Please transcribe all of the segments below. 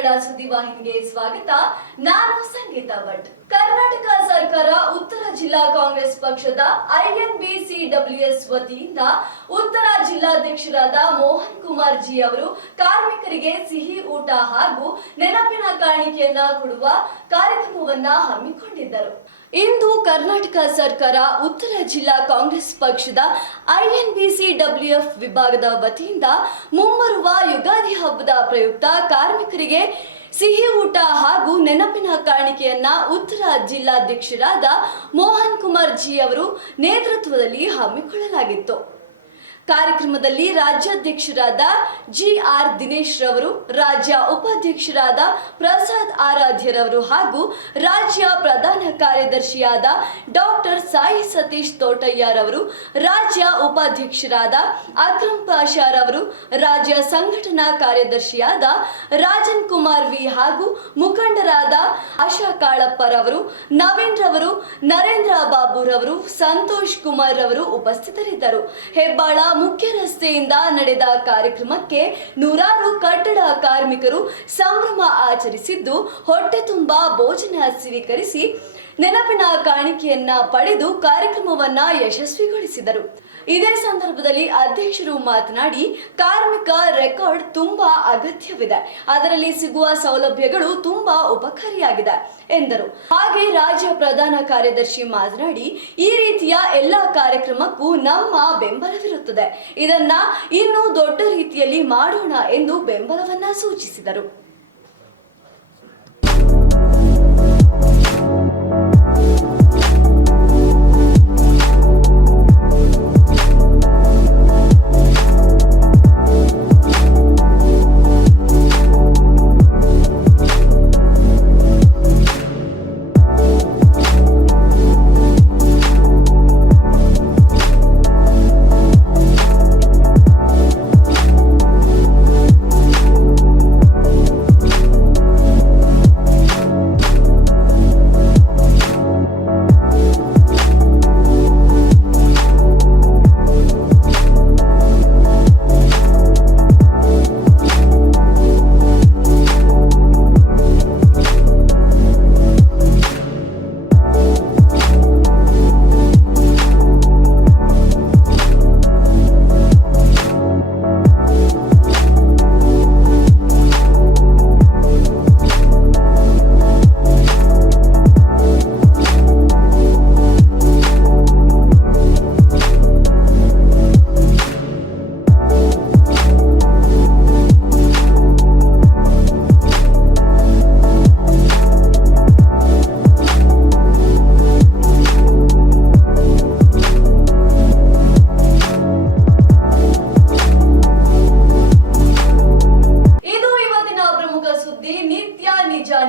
ಕನ್ನಡ ಸುದ್ದಿವಾಹಿನಿಗೆ ಸ್ವಾಗತ. ನಾನು ಸಂಗೀತಾ ಭಟ್. ಕರ್ನಾಟಕ ಸರ್ಕಾರ ಉತ್ತರ ಜಿಲ್ಲಾ ಕಾಂಗ್ರೆಸ್ ಪಕ್ಷದ INBCWS ವತಿಯಿಂದ ಉತ್ತರ ಜಿಲ್ಲಾಧ್ಯಕ್ಷರಾದ ಮೋಹನ್ ಕುಮಾರ್ ಜಿ ಅವರು ಕಾರ್ಮಿಕರಿಗೆ ಸಿಹಿ ಊಟ ಹಾಗೂ ನೆನಪಿನ ಕಾಣಿಕೆಯನ್ನ ಕೊಡುವ ಕಾರ್ಯಕ್ರಮವನ್ನ ಹಮ್ಮಿಕೊಂಡಿದ್ದರು. ಇಂದು ಕರ್ನಾಟಕ ಸರ್ಕಾರ ಉತ್ತರ ಜಿಲ್ಲಾ ಕಾಂಗ್ರೆಸ್ ಪಕ್ಷದ INBCWF ವಿಭಾಗದ ವತಿಯಿಂದ ಮುಂಬರುವ ಯುಗಾದಿ ಹಬ್ಬದ ಪ್ರಯುಕ್ತ ಕಾರ್ಮಿಕರಿಗೆ ಸಿಹಿ ಊಟ ಹಾಗೂ ನೆನಪಿನ ಕಾಣಿಕೆಯನ್ನ ಉತ್ತರ ಜಿಲ್ಲಾಧ್ಯಕ್ಷರಾದ ಮೋಹನ್ ಕುಮಾರ್ ಜಿ ಅವರು ನೇತೃತ್ವದಲ್ಲಿ ಹಮ್ಮಿಕೊಳ್ಳಲಾಗಿತ್ತು. ಕಾರ್ಯಕ್ರಮದಲ್ಲಿ ರಾಜ್ಯಾಧ್ಯಕ್ಷರಾದ GR ದಿನೇಶ್ ರವರು, ರಾಜ್ಯ ಉಪಾಧ್ಯಕ್ಷರಾದ ಪ್ರಸಾದ್ ಆರಾಧ್ಯರವರು ಹಾಗೂ ರಾಜ್ಯ ಪ್ರಧಾನ ಕಾರ್ಯದರ್ಶಿಯಾದ ಡಾಕ್ಟರ್ ಸಾಯಿ ಸತೀಶ್ ತೋಟಯ್ಯರವರು, ರಾಜ್ಯ ಉಪಾಧ್ಯಕ್ಷರಾದ ಅಕ್ರಮ್ ಪಾಷಾರವರು, ರಾಜ್ಯ ಸಂಘಟನಾ ಕಾರ್ಯದರ್ಶಿಯಾದ ರಾಜನ್ ಕುಮಾರ್ ವಿ ಹಾಗೂ ಮುಖಂಡರಾದ ಆಶಾ ಕಾಳಪ್ಪರವರು, ನವೀನ್ ರವರು, ನರೇಂದ್ರ ಬಾಬುರವರು, ಸಂತೋಷ್ ಕುಮಾರ್ ರವರು ಉಪಸ್ಥಿತರಿದ್ದರು. ಹೆಬ್ಬಾಳ ಮುಖ್ಯ ರಸ್ತೆಯಿಂದ ನಡೆದ ಕಾರ್ಯಕ್ರಮಕ್ಕೆ ನೂರಾರು ಕಟ್ಟಡ ಕಾರ್ಮಿಕರು ಸಂಭ್ರಮ ಆಚರಿಸಿದ್ದು, ಹೊಟ್ಟೆ ತುಂಬಾ ಭೋಜನ ಸ್ವೀಕರಿಸಿ ನೆನಪಿನ ಕಾಣಿಕೆಯನ್ನ ಪಡೆದು ಕಾರ್ಯಕ್ರಮವನ್ನ ಯಶಸ್ವಿಗೊಳಿಸಿದರು. ಇದೇ ಸಂದರ್ಭದಲ್ಲಿ ಅಧ್ಯಕ್ಷರು ಮಾತನಾಡಿ, ಕಾರ್ಮಿಕ ರೆಕಾರ್ಡ್ ತುಂಬಾ ಅಗತ್ಯವಿದೆ, ಅದರಲ್ಲಿ ಸಿಗುವ ಸೌಲಭ್ಯಗಳು ತುಂಬಾ ಉಪಕಾರಿಯಾಗಿದೆ ಎಂದರು. ಹಾಗೆ ರಾಜ್ಯ ಪ್ರಧಾನ ಕಾರ್ಯದರ್ಶಿ ಮಾತನಾಡಿ, ಈ ರೀತಿಯ ಎಲ್ಲ ಕಾರ್ಯಕ್ರಮಕ್ಕೂ ನಮ್ಮ ಬೆಂಬಲವಿರುತ್ತದೆ, ಇದನ್ನ ಇನ್ನೂ ದೊಡ್ಡ ರೀತಿಯಲ್ಲಿ ಮಾಡೋಣ ಎಂದು ಬೆಂಬಲವನ್ನ ಸೂಚಿಸಿದರು.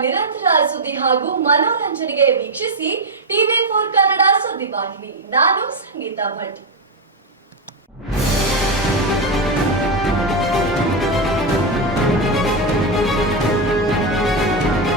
ನಿರಂತರ ಸುದ್ದಿ ಹಾಗೂ ಮನೋರಂಜನೆಗೆ ವೀಕ್ಷಿಸಿ TV4 ಕನ್ನಡ ಸುದ್ದಿವಾಹಿನಿ. ನಾನು ಸಂಗೀತಾ ಭಟ್.